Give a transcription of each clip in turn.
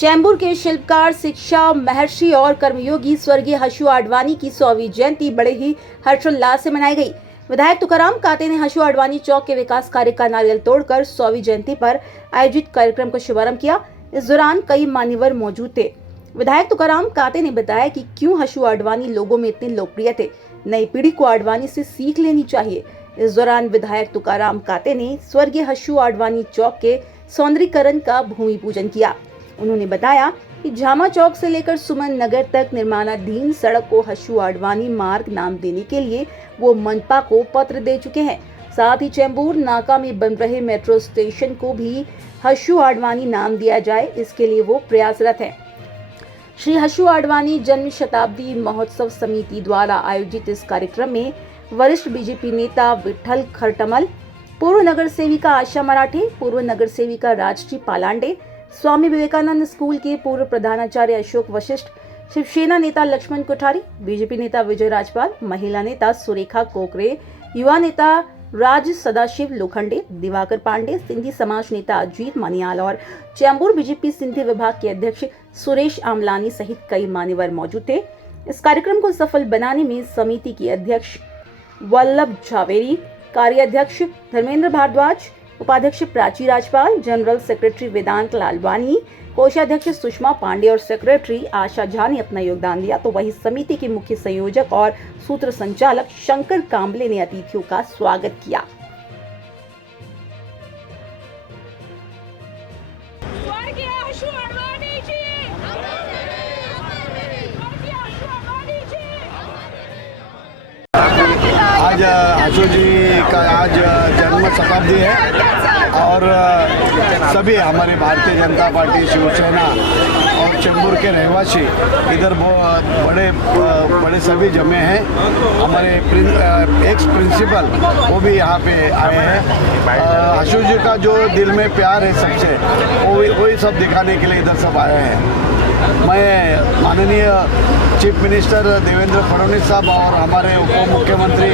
चैम्बूर के शिल्पकार, शिक्षा महर्षि और कर्मयोगी स्वर्गीय हशु आडवाणी की 100वीं जयंती बड़े ही हर्षोल्लास से मनाई गई। विधायक तुकाराम काते ने हशु आडवाणी चौक के विकास कार्य का नारियल तोड़कर 100वीं जयंती पर आयोजित कार्यक्रम का शुभारंभ किया। इस दौरान कई मान्यवर मौजूद थे। विधायक तुकाराम काते ने बताया कि क्यों हशु आडवाणी लोगों में इतने लोकप्रिय थे। नई पीढ़ी को आडवाणी से सीख लेनी चाहिए। इस दौरान विधायक तुकाराम काते ने स्वर्गीय हशु आडवाणी चौक के सौंदर्यीकरण का भूमि पूजन किया। उन्होंने बताया कि झामा चौक से लेकर सुमन नगर तक निर्माणाधीन सड़क को हशु आडवाणी मार्ग नाम देने के लिए वो मनपा को पत्र दे चुके हैं। साथ ही चैम्बूर नाका में बन रहे मेट्रो स्टेशन को भी हशु आडवाणी नाम दिया जाए, इसके लिए वो प्रयासरत है। श्री हशु आडवाणी जन्म शताब्दी महोत्सव समिति द्वारा आयोजित इस कार्यक्रम में वरिष्ठ बीजेपी नेता विठल खरटमल, पूर्व नगर सेविका आशा मराठे, पूर्व नगर सेविका राजश्री पालांडे, स्वामी विवेकानंद स्कूल के पूर्व प्रधानाचार्य अशोक वशिष्ठ, शिवसेना नेता लक्ष्मण कोठारी, बीजेपी नेता विजय राजपाल, महिला नेता सुरेखा कोकरे, युवा नेता राज सदाशिव लोखंडे, दिवाकर पांडे, सिंधी समाज नेता अजीत मनियाल और चैम्बूर बीजेपी सिंधी विभाग के अध्यक्ष सुरेश आमलानी सहित कई मान्यवर मौजूद थे। इस कार्यक्रम को सफल बनाने में समिति के अध्यक्ष वल्लभ झावेरी, कार्याध्यक्ष धर्मेंद्र भारद्वाज, उपाध्यक्ष प्राची राजपाल, जनरल सेक्रेटरी वेदांत लालवानी, कोषाध्यक्ष सुषमा पांडे और सेक्रेटरी आशा झा ने अपना योगदान दिया। तो वहीं समिति के मुख्य संयोजक और सूत्र संचालक शंकर कांबले ने अतिथियों का स्वागत किया। आज हशु जी का आज जन्म शताब्दी है और सभी हमारी भारतीय जनता पार्टी, शिवसेना और चैम्बूर के रहवासी इधर बहुत बड़े सभी जमे हैं। हमारे एक्स प्रिंसिपल वो भी यहाँ पे आए हैं। हशु जी का जो दिल में प्यार है सबसे, वही सब दिखाने के लिए इधर सब आए हैं। मैं माननीय चीफ मिनिस्टर देवेंद्र फडणवीस साहब और हमारे उप मुख्यमंत्री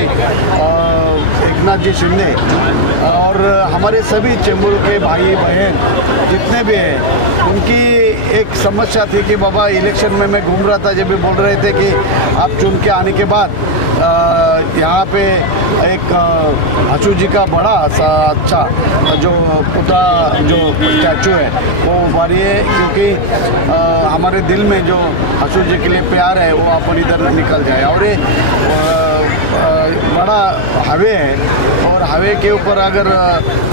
एकनाथ जी शिंदे और हमारे सभी चैम्बूर के भाई बहन जितने भी हैं, उनकी एक समस्या थी कि बाबा इलेक्शन में मैं घूम रहा था, जब भी बोल रहे थे कि आप चुन के आने के बाद यहाँ पे एक हशु जी का बड़ा अच्छा जो पुतला जो स्टैचू है वो उभारिए, क्योंकि हमारे दिल में जो हशु जी के लिए प्यार है वो अपन इधर निकल जाए। और ये बड़ा हाईवे है और हाईवे के ऊपर अगर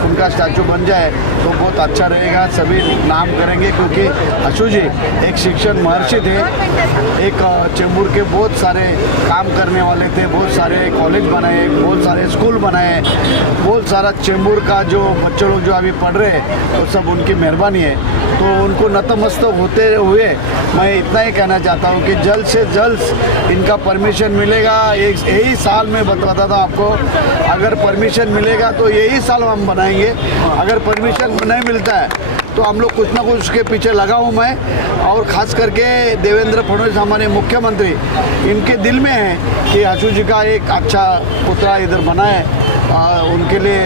उनका स्टैचू बन जाए तो बहुत अच्छा रहेगा, सभी नाम करेंगे, क्योंकि हशु जी एक शिक्षण महर्षि थे। एक चैम्बूर के बहुत सारे काम करने वाले थे, बहुत सारे कॉलेज बनाए, बहुत सारे स्कूल बनाए, बहुत सारा चैम्बूर का जो बच्चे लोग जो अभी पढ़ रहे हैं वो सब उनकी मेहरबानी है। तो उनको नतमस्तक होते हुए मैं इतना ही कहना चाहता हूँ कि जल्द से जल्द इनका परमिशन मिलेगा। यही साल में बताता था आपको, अगर परमिशन मिलेगा तो यही साल हम बनाएंगे। अगर परमिशन नहीं मिलता है तो हम लोग कुछ ना कुछ उसके पीछे लगा हूँ मैं। और ख़ास करके देवेंद्र फडणवीस हमारे मुख्यमंत्री, इनके दिल में है कि हशु जी का एक अच्छा पुतला इधर बनाए, उनके लिए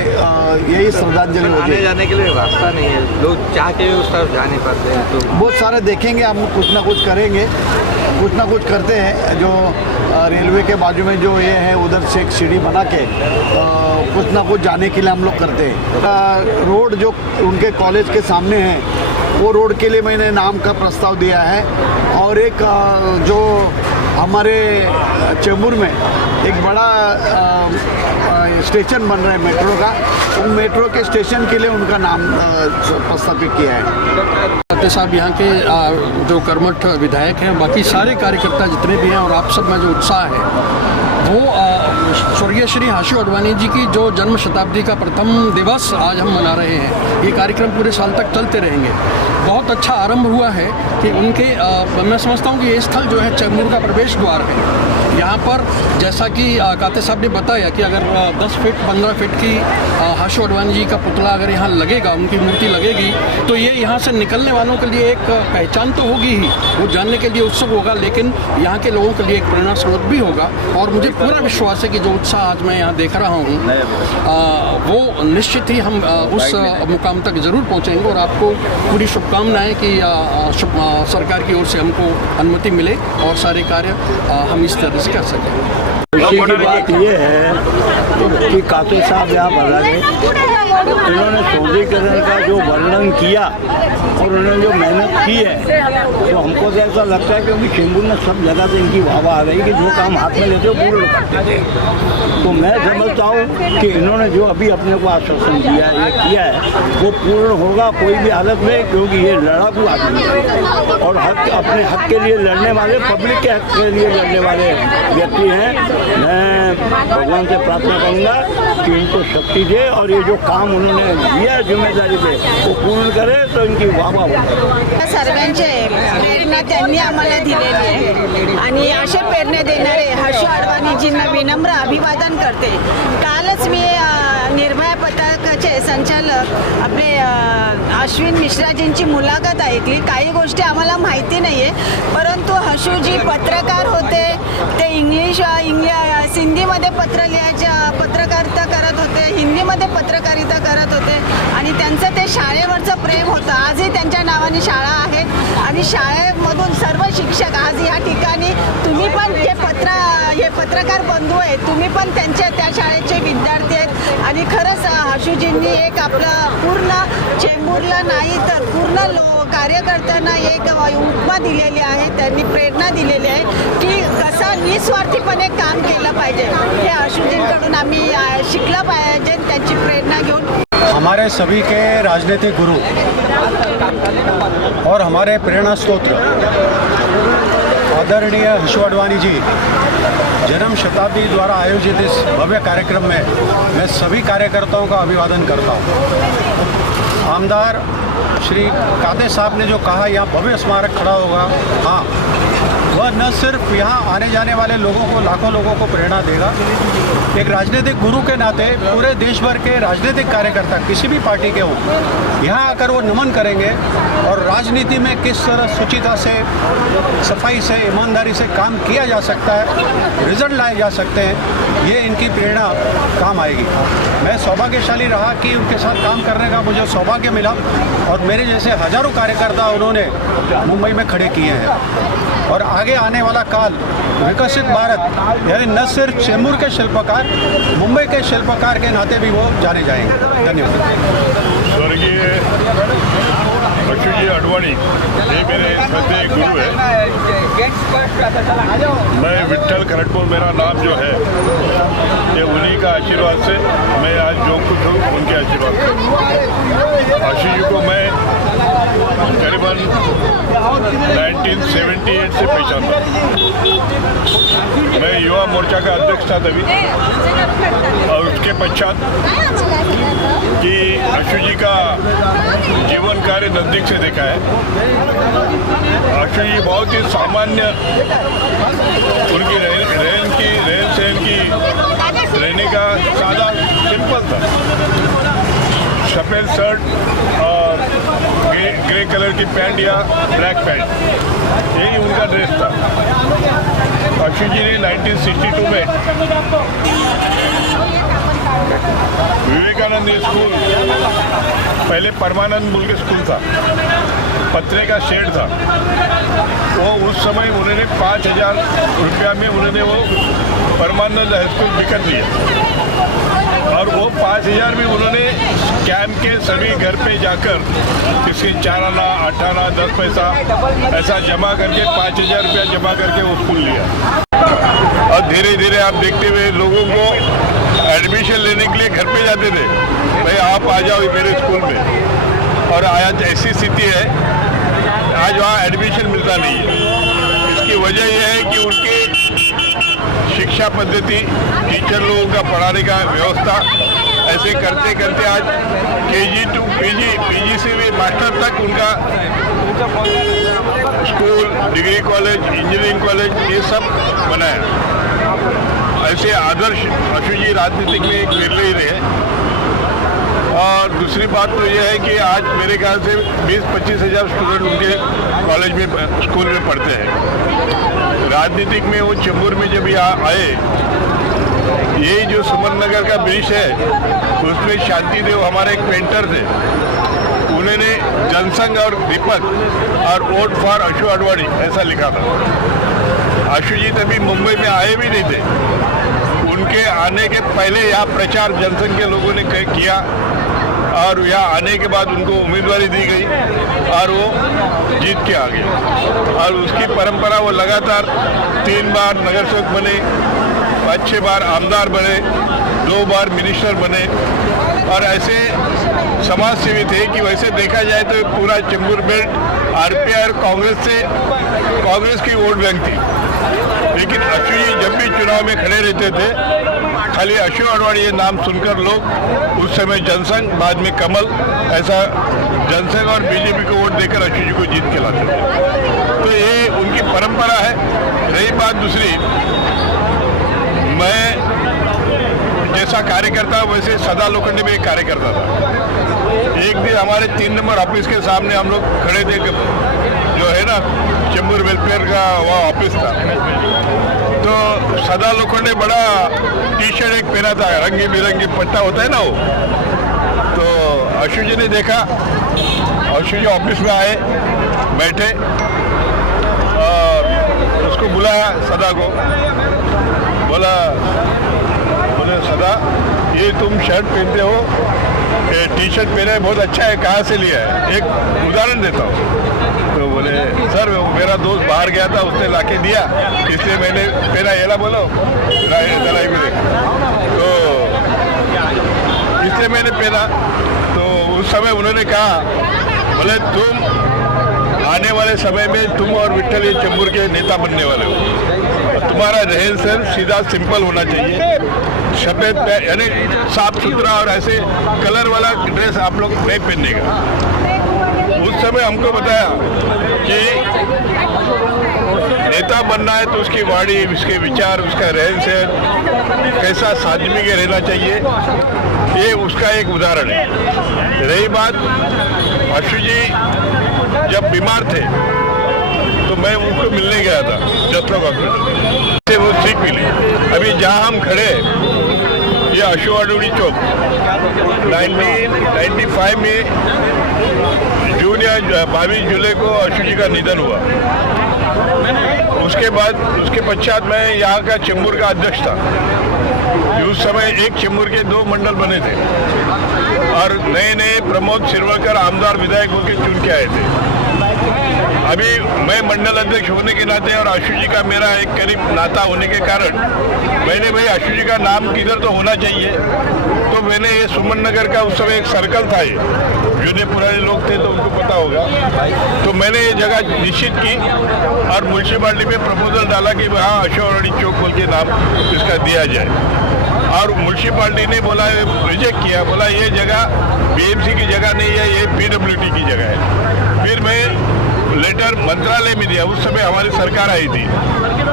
यही श्रद्धांजलि होगी। आने जाने के लिए रास्ता नहीं है, लोग चाह के उस तरफ जा नहीं पाते हैं, तो बहुत सारे देखेंगे, हम कुछ ना कुछ करेंगे, कुछ ना कुछ करते हैं। जो रेलवे के बाजू में जो ये है उधर से एक सीढ़ी बना के कुछ ना कुछ जाने के लिए हम लोग करते हैं। रोड जो उनके कॉलेज के सामने है वो रोड के लिए मैंने नाम का प्रस्ताव दिया है। और एक जो हमारे चैम्बूर में एक बड़ा स्टेशन बन रहा है मेट्रो का, उन मेट्रो के स्टेशन के लिए उनका नाम प्रस्तावित किया है। काते साहब यहाँ के जो कर्मठ विधायक हैं, बाकी सारे कार्यकर्ता जितने भी हैं और आप सब में जो उत्साह है वो स्वर्गीय श्री हशु आडवाणी जी की जो जन्म शताब्दी का प्रथम दिवस आज हम मना रहे हैं। ये कार्यक्रम पूरे साल तक चलते रहेंगे। बहुत अच्छा आरंभ हुआ है कि उनके मैं समझता हूँ कि ये स्थल जो है चैम्बूर का प्रवेश द्वार है। यहाँ पर जैसा कि काते साहब ने बताया कि अगर 10 फीट 15 फीट की हशु आडवाणी जी का पुतला अगर यहाँ लगेगा, उनकी मूर्ति लगेगी, तो ये यहाँ से निकलने वालों के लिए एक पहचान तो होगी ही, वो जानने के लिए उत्सुक होगा, लेकिन यहाँ के लोगों के लिए एक प्रेरणा स्रोत भी होगा। और मुझे पूरा विश्वास है कि जो उत्साह आज मैं यहाँ देख रहा हूँ वो निश्चित ही हम उस मुकाम तक ज़रूर पहुँचेंगे और आपको पूरी शुभकामनाएं कि सरकार की ओर से हमको अनुमति मिले और सारे कार्य हम इस तरह से कर सकें। खुशी की बात यह है कि काते साहब यहाँ पधारे, इन्होंने सौंदर्यीकरण का जो वर्णन किया और उन्होंने जो मेहनत की है, तो हमको तो ऐसा लगता है क्योंकि चेंबूर में सब जगह से इनकी वाह आ रही कि जो काम हाथ में लेते हो पूर्ण करते थे। तो मैं समझता हूँ कि इन्होंने जो अभी अपने को आश्वासन दिया है, ये किया है, वो पूर्ण होगा कोई भी हालत में, क्योंकि ये लड़ाकू आदमी है और अपने हक के लिए लड़ने वाले, पब्लिक के हक के लिए लड़ने वाले व्यक्ति हैं। मैं भगवान से प्रार्थना करूंगा कि इनको शक्ति दे और ये जो काम उन्होंने दिया है जिम्मेदारी पे वो पूर्ण करे, तो इनकी वाहवा हो। सर्वांचे प्रेरणा त्यांनी आम्हाला दिलेली आहे आणि असे प्रेरणा देणारे हर्षू अडवाणीजींना विनम्र अभिवादन करते। कालच मी निर्भया पथकाचे संचालक आपले अश्विन मिश्राजींची मुलाखत ऐकली। काही गोष्टी आम्हाला माहिती नाही आहे, परंतु हर्षूजी पत्रकार होते, ते सिंधीमध्ये पत्रकारिता करत होते, हिंदीमध्ये पत्रकारिता करत होते आणि त्यांचं ते शाळेवरचं प्रेम होतं। आजही त्यांच्या नावाने शाळा आहेत आणि शाळेमधून सर्व शिक्षक आज या ठिकाणी, तुम्ही पण हे पत्रकार बंधू आहेत, तुम्ही पण त्या शाळेचे विद्यार्थी आहेत आणि खरंच हर्षूजींनी एक आपलं पूर्ण चेंबूरला नाही तर पूर्ण कार्यकर्त्यांना एक उपमा दिलेली आहे, त्यांनी प्रेरणा दिलेली आहे की कसा निस्वार्थीपणे काम केलं पाहिजे, हे हर्षूजींकडून आम्ही शिकलं पाहिजे, त्यांची प्रेरणा घेऊन। हमारे सभी के राजनीतिक गुरु और हमारे प्रेरणा स्रोत आदरणीय हर्षू अडवाणी जी जन्म शताब्दी द्वारा आयोजित इस भव्य कार्यक्रम में मैं सभी कार्यकर्ताओं का अभिवादन करता हूँ। आमदार श्री काते साहब ने जो कहा यहाँ भव्य स्मारक खड़ा होगा, हाँ, वह न सिर्फ यहाँ आने जाने वाले लोगों को, लाखों लोगों को प्रेरणा देगा, एक राजनीतिक गुरु के नाते पूरे देश भर के राजनीतिक कार्यकर्ता किसी भी पार्टी के हों, यहाँ आकर वो नमन करेंगे और राजनीति में किस तरह शुचिता से, सफाई से, ईमानदारी से काम किया जा सकता है, रिजल्ट लाए जा सकते हैं, ये इनकी प्रेरणा काम आएगी। मैं सौभाग्यशाली रहा कि उनके साथ काम करने का मुझे सौभाग्य मिला और मेरे जैसे हजारों कार्यकर्ता उन्होंने मुंबई में खड़े किए हैं और आगे आने वाला काल विकसित भारत यानी न सिर्फ चेंबूर के शिल्पकार, मुंबई के शिल्पकार के नाते भी वो जाने जाएंगे। धन्यवाद। स्वर्गीय हर्षू जी अडवाणी ये मेरे श्रद्धेय गुरु है। मैं विट्ठल खरटपुर, मेरा नाम जो है ये उन्हीं का आशीर्वाद से मैं आज जो कुछ हूँ उनके आशीर्वाद से। हर्षू जी को मैं करीबन 1978 से पहचानता हूँ। मैं युवा मोर्चा का अध्यक्ष था तभी, और उसके पश्चात कि हर्षू जी का जीवन कार्य नज़दीक से देखा है। हर्षू जी बहुत ही सामान्य, उनकी रहन सहन की रहने का सादा सिंपल था। सफ़ेद शर्ट और ग्रे कलर की पैंट या ब्लैक पैंट, यही उनका ड्रेस था। हर्षू जी ने 1962 में विवेकानंद स्कूल, पहले परमानंद बोल के स्कूल था, पत्रे का शेड था, वो उस समय उन्होंने 5,000 रुपया में उन्होंने वो परमानंद हाई स्कूल बिकट दिया और वो 5,000 भी उन्होंने कैंप के सभी घर पे जाकर किसी 4 आना, 8 आना, 10 पैसा ऐसा जमा करके 5,000 रुपया जमा करके वो स्कूल लिया। और धीरे धीरे आप देखते हुए लोगों को एडमिशन लेने के लिए घर पे जाते थे, भाई आप आ जाओ मेरे स्कूल में, और आज ऐसी स्थिति है आज वहाँ एडमिशन मिलता नहीं है। इसकी वजह यह है कि उनकी शिक्षा पद्धति, टीचर लोगों का पढ़ाने का व्यवस्था, ऐसे करते करते आज KG to PG से भी मास्टर तक उनका school, degree college, engineering college ये सब बना है। ऐसे आदर्श हर्षू जी राजनीतिक में एक निर्णय ही रहे। और दूसरी बात तो यह है कि आज मेरे ख्याल से 20-25 हज़ार स्टूडेंट उनके कॉलेज में, स्कूल में पढ़ते हैं। राजनीतिक में वो चेंबूर में जब यहाँ आए ये जो सुमन नगर का ब्रिज है उसमें शांति देव हमारे एक पेंटर थे, उन्होंने जनसंघ और दीपक और वोट फॉर आशु आडवाणी ऐसा लिखा था। आशु जी तभी मुंबई में आए भी नहीं थे, उनके आने के पहले यहाँ प्रचार जनसंघ के लोगों ने किया और यहाँ आने के बाद उनको उम्मीदवारी दी गई और वो जीत के आ गए। और उसकी परंपरा वो लगातार 3 बार नगर सेवक बने, 5-6 बार आमदार बने, 2 बार मिनिस्टर बने और ऐसे समाज सेवी थे कि वैसे देखा जाए तो पूरा चेंबूर बेल्ट आरपीआई और कांग्रेस की वोट बैंक थी। लेकिन आशु जी जब भी चुनाव में खड़े रहते थे, खाली आशु आडवाणी ये नाम सुनकर लोग उस समय जनसंघ, बाद में कमल, ऐसा जनसंघ और बीजेपी को वोट देकर आशु जी को जीत के लाते थे। तो ये उनकी परंपरा है। रही बात दूसरी, मैं जैसा कार्यकर्ता वैसे सदा लोखंडे में एक कार्यकर्ता था। एक दिन हमारे 3 नंबर ऑफिस के सामने हम लोग खड़े थे, जो है ना चेंबूर वेलफेयर का वह ऑफिस था, तो सदा लोखंडे बड़ा टी-शर्ट एक पहना था, रंगी बिरंगी पट्टा होता है ना वो। तो आशु जी ने देखा, आशु जी ऑफिस में आए, बैठे और उसको बुलाया सदा को, बोले सदा ये तुम शर्ट पहनते हो, टी-शर्ट पहना है, बहुत अच्छा है, कहाँ से लिया है? एक उदाहरण देता हूँ। तो बोले सर मेरा दोस्त बाहर गया था, उसने लाके दिया, इसलिए मैंने पहना। ये ना बोलो दलाई में, तो इसलिए मैंने पहना। तो उस समय उन्होंने कहा, बोले तुम आने वाले समय में तुम और विट्ठल ये चेंबूर के नेता बनने वाले हो, तुम्हारा रहन सहन सीधा सिंपल होना चाहिए, सफेद यानी साफ सुथरा और ऐसे कलर वाला ड्रेस आप लोग नहीं पहनने का। उस समय हमको बताया कि नेता बनना है तो उसकी वाणी, उसके विचार, उसका रहन सहन कैसा सादगी के रहना चाहिए, ये उसका एक उदाहरण है। रही बात आशु जी जब बीमार थे तो मैं उनको मिलने गया था जसलोक हॉस्पिटल से, वो सीख मिली। अभी जहाँ हम खड़े, ये आशु आडवाणी चौक 1995 में जून या 22 जुलाई को आशु जी का निधन हुआ। उसके बाद उसके पश्चात मैं यहाँ का चेंबूर का अध्यक्ष था। उस समय एक चेंबूर के 2 मंडल बने थे और नए प्रमोद शिरवलकर आमदार विधायक होकर चुन के आए थे। अभी मैं मंडल अध्यक्ष होने के नाते और आशु जी का मेरा एक करीब नाता होने के कारण मैंने भाई आशु जी का नाम किधर तो होना चाहिए, तो मैंने ये सुमन नगर का उस समय एक सर्कल था, ये जो पुराने लोग थे तो उनको पता होगा, तो मैंने ये जगह निश्चित की और म्यूनसिपालिटी में प्रपोजल डाला कि हाँ आशु आडवाणी चौक बोल के नाम इसका दिया जाए। और म्यूनसिपालिटी ने बोला, रिजेक्ट किया, बोला ये जगह बीएमसी की जगह नहीं है, ये पीडब्ल्यूडी की जगह है। फिर मैं लेटर मंत्रालय में दिया, उस समय हमारी सरकार आई थी,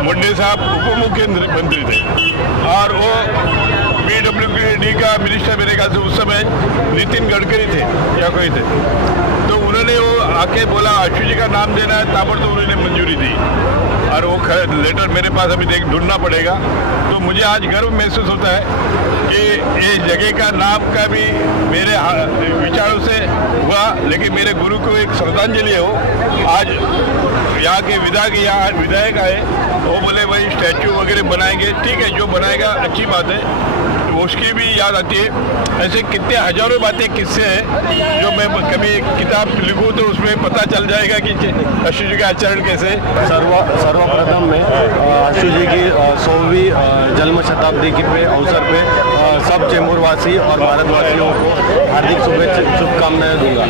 मुंडे साहब उप मुख्यमंत्री थे और वो पीडब्ल्यूडी का मिनिस्टर मेरे ख्याल से उस समय नितिन गडकरी थे या कोई थे, तो उन्होंने वो आके बोला आशु जी का नाम देना है, ताबड़तोड़ उन्होंने मंजूरी दी और वो लेटर मेरे पास अभी ढूंढना पड़ेगा। तो मुझे आज गर्व महसूस होता है कि ये जगह का नाम का भी मेरे विचारों से हुआ, लेकिन मेरे गुरु को एक श्रद्धांजलि है। वो आज यहाँ के विधायक आए, वो बोले भाई स्टैचू वगैरह बनाएंगे, ठीक है, जो बनाएगा अच्छी बात है, उसकी भी याद आती है। ऐसे कितने हजारों बातें किस्से हैं जो मैं कभी एक किताब लिखूँ तो उसमें पता चल जाएगा कि आशु जी का आचरण कैसे। सर्वप्रथम में आशु जी की 100वीं जन्म शताब्दी के अवसर पे सब चेंबूरवासी और भारतवासियों को हार्दिक शुभकामनाएं दूंगा।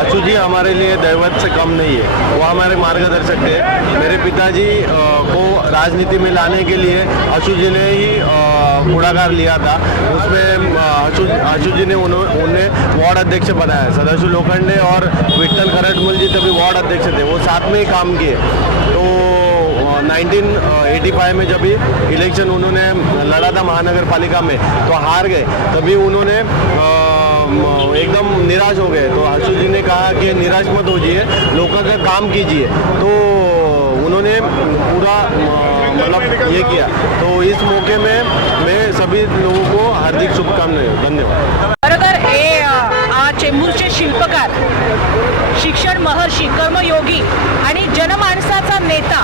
आशु जी हमारे लिए दैवत से कम नहीं है, वो हमारे मार्गदर्शक थे। मेरे पिताजी को राजनीति में लाने के लिए आशु जी ने ही पुढाकार लिया था। उसमें आशु जी ने उन्हें वार्ड अध्यक्ष बनाया। सदाशिव लोखंडे और विट्ठल खरटमल जी तभी वार्ड अध्यक्ष थे, वो साथ में ही काम किए। तो 1985 में जब इलेक्शन उन्होंने लड़ा था महानगर पालिका में तो हार गए, तभी उन्होंने एकदम निराश हो गए। तो आशु जी ने कहा कि निराश मत होइए, लोगों का काम कीजिए। तो उन्होंने पूरा मतलब ये किया। तो इस मौके में मैं सभी लोगों को हार्दिक शुभकामनाएं, धन्यवाद। खरं हे चेंबूरचे शिल्पकार, शिक्षण महर्षी, कर्मयोगी आणि जनमानसाचा नेता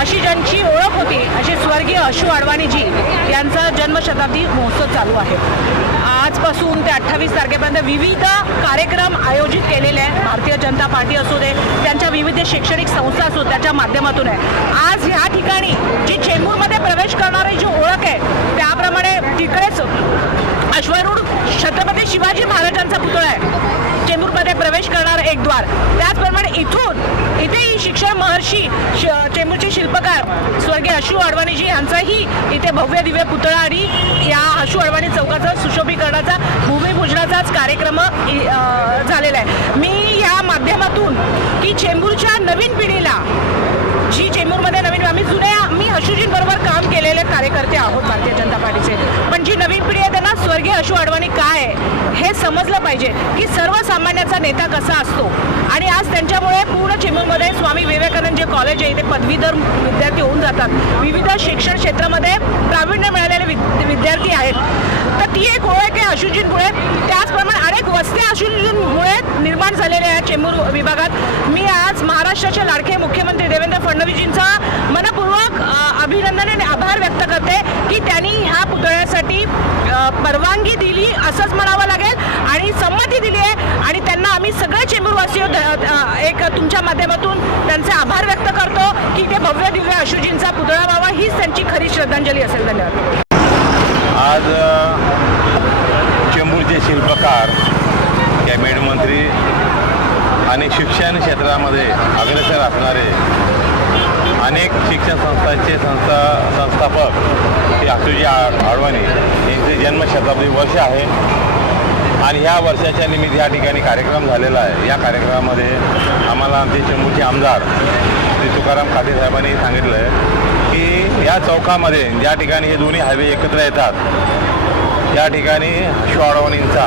अशी ज्यांची ओळख होती असे स्वर्गीय अशू अडवाणीजी यांचा जन्मशताब्दी महोत्सव चालू आहे। आजपासून ते 28 तारखेपर्यंत विविध कार्यक्रम आयोजित केलेले आहेत। भारतीय जनता पार्टी असू दे, त्यांच्या विविध शैक्षणिक संस्था असू त्याच्या माध्यमातून आहे। आज ह्या ठिकाणी जी चेंबूरमध्ये प्रवेश करणारी जी ओळख आहे त्याप्रमाणे तिकडेच अश्वारूढ छत्रपती शिवाजी महाराजांचा पुतळा आहे चेंबूरमध्ये प्रवेश करणार एक द्वार। त्याचप्रमाणे इथेही शिक्षण महर्षी चेंबूरचे शिल्पकार स्वर्गीय अशू अडवाणीजी यांचाही इथे भव्य दिव्य पुतळा आणि या अशू अडवाणी चौकाचा सुशोभीकरणाचा भूमिपूजनाचाच कार्यक्रम झालेला आहे। मी या माध्यमातून की चेंबूरच्या नवीन पिढीला जी चेंबूरमध्ये नवीन आम्ही अशूजींबरोबर काम केलेले कार्यकर्ते आहोत भारतीय जनता पार्टीचे, पण जी नवीन पिढी आहे त्यांना स्वर्गीय अशू अडवाणी काय आहे हे समजलं पाहिजे की सर्वसामान्याचा नेता कसा असतो। आणि आज त्यांच्यामुळे पूर्ण चेंबूरमध्ये स्वामी विवेकानंद जे कॉलेज आहे इथे पदवीधर विद्यार्थी होऊन जातात। विविध शिक्षण क्षेत्रामध्ये प्रावीण्य मिळालेले विद्यार्थी आहेत। तर ती एक ओळख आहे अशूजींमुळे। त्याचप्रमाणे अनेक वस्त्या अशूजींमुळे निर्माण झालेल्या आहेत चेंबूर विभागात। मी आज महाराष्ट्राचे लाडके मुख्यमंत्री देवेंद्र फडणवीसजींचा मनपूर्वक अभिनंदन आणि आभार व्यक्त करते की त्यांनी ह्या पुतळ्यासाठी परवानगी दिली असंच म्हणावं लागेल आणि संमती दिली आहे। आणि त्यांना आम्ही सगळे चेंबूरवासी एक तुमच्या माध्यमातून त्यांचे आभार व्यक्त करतो की ते भव्य दिव्य अशूजींचा पुतळा व्हावा हीच त्यांची खरी श्रद्धांजली असेल। धन्यवाद। आज चेंबूरचे शिल्पकार, कॅबिनेट मंत्री आणि शिक्षण क्षेत्रामध्ये अग्रेसर असणारे अनेक शिक्षण संस्थांचे संस्थापक श्री अशूजी अडवाणी यांचे जन्मशताब्दी वर्ष आहे आणि ह्या वर्षाच्या निमित्त या ठिकाणी कार्यक्रम झालेला आहे। या कार्यक्रमामध्ये आम्हाला आमचे चेंबूरचे आमदार श्री तुकाराम खाते साहेबांनी सांगितलं आहे की या चौकामध्ये ज्या ठिकाणी हे दोन्ही हायवे एकत्र येतात या ठिकाणी अशू अडवाणींचा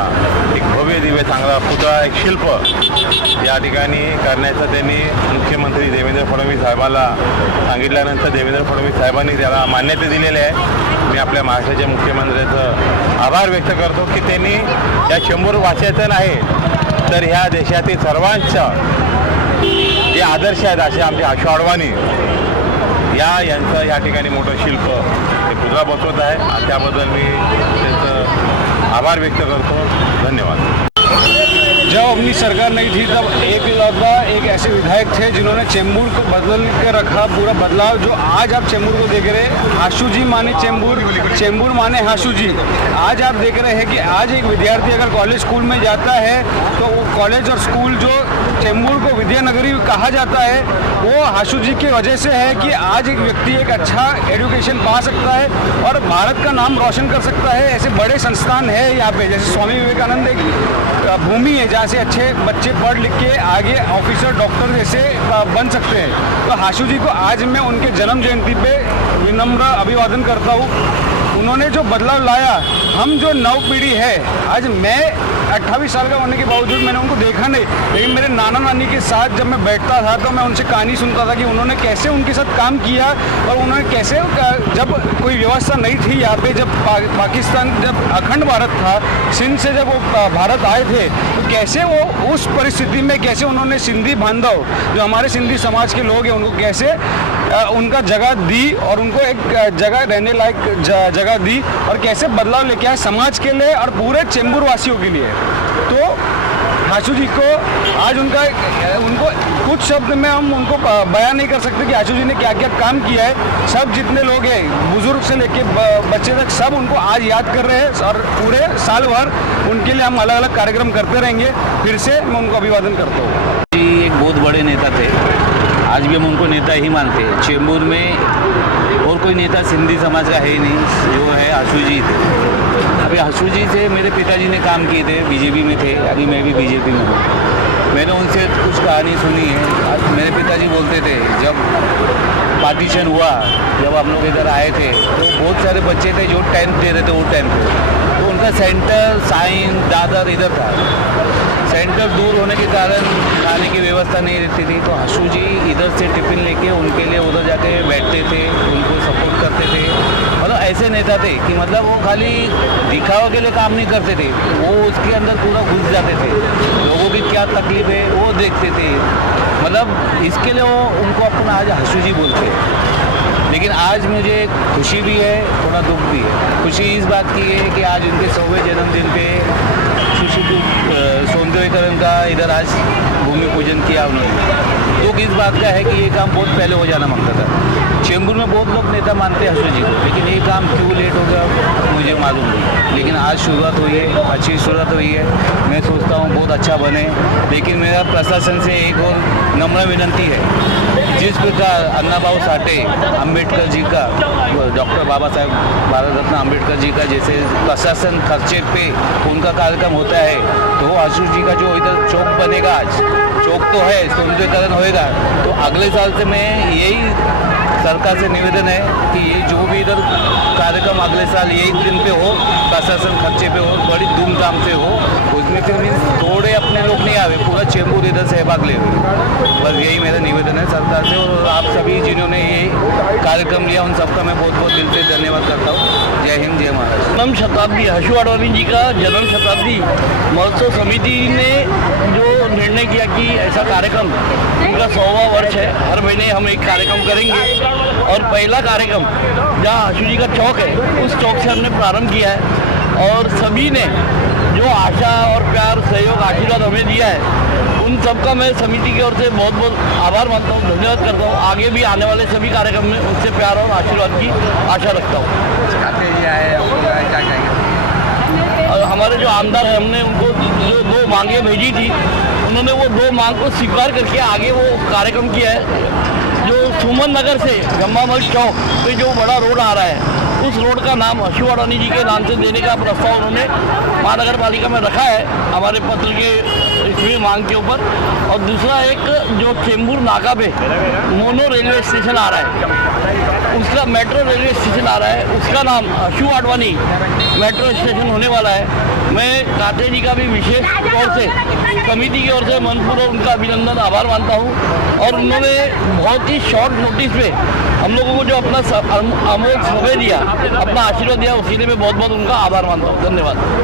एक भव्य दिव्य चांगला पुतळा, एक शिल्प या ठिकाणी करण्याचं त्यांनी मुख्यमंत्री देवेंद्र फडणवीस साहेबांना सांगितल्यानंतर देवेंद्र फडणवीस साहेबांनी त्याला मान्यता दिलेली आहे। मी आपल्या महाराष्ट्राच्या मुख्यमंत्र्याचं आभार व्यक्त करतो की त्यांनी या चेंबूर वासियाचं नाही तर ह्या देशातील सर्वांच्या जे आदर्श आहेत असे आमचे अशू अडवाणी यांचं या ठिकाणी मोठं शिल्प हे पुतळा बसवत आहे आणि त्याबद्दल मी त्यांचं आभार व्यक्त करतो। धन्यवाद। जब अपनी सरकार नहीं थी तब एक ऐसे विधायक थे जिन्होंने चेंबूर को बदल के रखा, पूरा बदलाव जो आज आप चेंबूर को देख रहे हैं। हाशू जी माने चेंबूर, चेंबूर माने हाशू जी। आज आप देख रहे हैं कि आज एक विद्यार्थी अगर कॉलेज स्कूल में जाता है तो वो कॉलेज और स्कूल जो चेंबूर को विद्यानगरी कहा जाता है वो हाशू जी की वजह से है कि आज एक व्यक्ति एक अच्छा एजुकेशन पा सकता है और भारत का नाम रोशन कर सकता है। ऐसे बड़े संस्थान है यहाँ पे, जैसे स्वामी विवेकानंद एक भूमि है जहाँ से अच्छे बच्चे पढ़ लिख के आगे ऑफिसर, डॉक्टर जैसे बन सकते हैं। तो हाशू जी को आज मैं उनके जन्म जयंती पे विनम्र अभिवादन करता हूँ। उन्होंने जो बदलाव लाया, हम जो नव पीढ़ी है, आज मैं 28 साल का होने के बावजूद मैंने उनको देखा नहीं, लेकिन मेरे नाना नानी के साथ जब मैं बैठता था तो मैं उनसे कहानी सुनता था कि उन्होंने कैसे उनके साथ काम किया और उन्होंने कैसे, जब कोई व्यवस्था नहीं थी यहाँ पे, जब पाकिस्तान, जब अखंड भारत था, सिंध से जब वो भारत आए थे तो कैसे वो उस परिस्थिति में कैसे उन्होंने सिंधी बांधव जो हमारे सिंधी समाज के लोग हैं उनको कैसे उनका जगह दी और उनको एक जगह रहने लायक जगह दी और कैसे बदलाव लेके आए समाज के लिए और पूरे चेंबूर वासियों के लिए। तो हाशू जी को आज उनको कुछ शब्द में हम उनको बयान नहीं कर सकते कि हाशू जी ने क्या क्या काम किया है। सब जितने लोग हैं, बुजुर्ग से लेके बच्चे तक, सब उनको आज याद कर रहे हैं और पूरे साल भर उनके लिए हम अलग अलग कार्यक्रम करते रहेंगे। फिर से मैं उनको अभिवादन करता हूँ। जी एक बहुत बड़े नेता थे, आज भी हम उनको नेता ही मानते हैं। चेंबूर में और कोई नेता सिंधी समाज का है ही नहीं, जो है आशू जी थे। अभी आशू जी से मेरे पिताजी ने काम किए थे, बीजेपी में थे, अभी मैं भी बीजेपी में हूँ। मैंने उनसे कुछ कहानी सुनी है। मेरे पिताजी बोलते थे जब पार्टीशन हुआ, जब हम लोग इधर आए थे तो बहुत सारे बच्चे थे जो 10th दे रहे थे वो 10th, तो उनका सेंटर साइन दादर इधर था। सेंटर दूर होने के कारण खाने की व्यवस्था नहीं रहती थी, तो हशू जी इधर से टिफिन लेके उनके लिए उधर जाके बैठते थे, उनको सपोर्ट करते थे। मतलब ऐसे नेता थे कि मतलब वो खाली दिखावा के लिए काम नहीं करते थे, वो उसके अंदर पूरा घुस जाते थे, लोगों की क्या तकलीफ है वो देखते थे। मतलब इसके लिए वो उनको अपन आज हशू जी बोलते हैं। लेकिन आज मुझे खुशी भी है, थोड़ा दुख भी है। खुशी इस बात की है कि आज उनके 100वें जन्मदिन पे सौंदर्यीकरण का इधर आज भूमि पूजन किया उन्होंने। दुख इस बात का है कि ये काम बहुत पहले हो जाना मांगता था। चेंबूर में बहुत लोग नेता मानते हैं हशू जी को, लेकिन ये काम क्यों लेट हो गया मुझे मालूम नहीं। लेकिन आज शुरुआत हुई है, अच्छी शुरुआत हुई है। मैं सोचता हूँ बहुत अच्छा बने। लेकिन मेरा प्रशासन से एक और नम्र विनंती है, जिस प्रकार अन्ना भाऊ साठे अम्बेडकर जी का, डॉक्टर बाबा साहेब भारत रत्न अम्बेडकर जी का जैसे प्रशासन खर्चे पे उनका कार्यक्रम होता है, तो हशू जी का जो इधर चौक बनेगा, आज चौक तो है, सौंदर्यीकरण होएगा, तो अगले साल से मैं यही सरकार से निवेदन है कि ये जो भी इधर कार्यक्रम अगले साल यही दिन पे हो, प्रशासन खर्चे पे हो, बड़ी धूमधाम से हो। उसमें फिर मीन्स थोड़े अपने लोग नहीं आवे, पूरा चेंबूर इधर सहभाग ले। बस यही मेरा निवेदन है सरकार से, और आप सभी जिन्होंने ये कार्यक्रम लिया उन सबका मैं बहुत बहुत दिल से धन्यवाद करता हूँ। जय हिंद, जय महाराष्ट्र। जन्म शताब्दी हशू आडवाणी जी का जन्म शताब्दी महोत्सव समिति ने जो निर्णय किया कि ऐसा कार्यक्रम, उनका 100वां वर्ष है, हर महीने हम एक कार्यक्रम करेंगे। और पहला कार्यक्रम जहाँ हशू जी का चौक है, उस चौक से हमने प्रारंभ किया है। और सभी ने जो आशा और प्यार, सहयोग, आशीर्वाद हमें दिया है, उन सबका मैं समिति की ओर से बहुत बहुत आभार मानता हूँ, धन्यवाद करता हूँ। आगे भी आने वाले सभी कार्यक्रम में उनसे प्यार और आशीर्वाद की आशा रखता हूँ। और हमारे जो आमदार हैं, हमने उनको जो 2 मांगे भेजी थी, उन्होंने वो 2 मांग को स्वीकार करके आगे वो कार्यक्रम किया है। जो सुमन नगर से गम्मामल चौक पे जो बड़ा रोड आ रहा है, उस रोड का नाम हशू आडवाणी जी के नाम से देने का प्रस्ताव उन्होंने महानगर पालिका में रखा है, हमारे पत्र के इसमें मांग के ऊपर। और दूसरा एक जो चेंबूर नाका पे मोनो रेलवे स्टेशन आ रहा है, उसका मेट्रो रेलवे स्टेशन आ रहा है, उसका नाम हशू आडवाणी मेट्रो स्टेशन होने वाला है। मैं काटे जी का भी विशेष तौर से समिति की ओर से मनपूर्वक उनका अभिनंदन, आभार मानता हूँ। और उन्होंने बहुत ही शॉर्ट नोटिस पे हम लोगों को जो अपना अमोल समय दिया, अपना आशीर्वाद दिया, उसके लिए मैं बहुत बहुत उनका आभार मानता हूँ। धन्यवाद।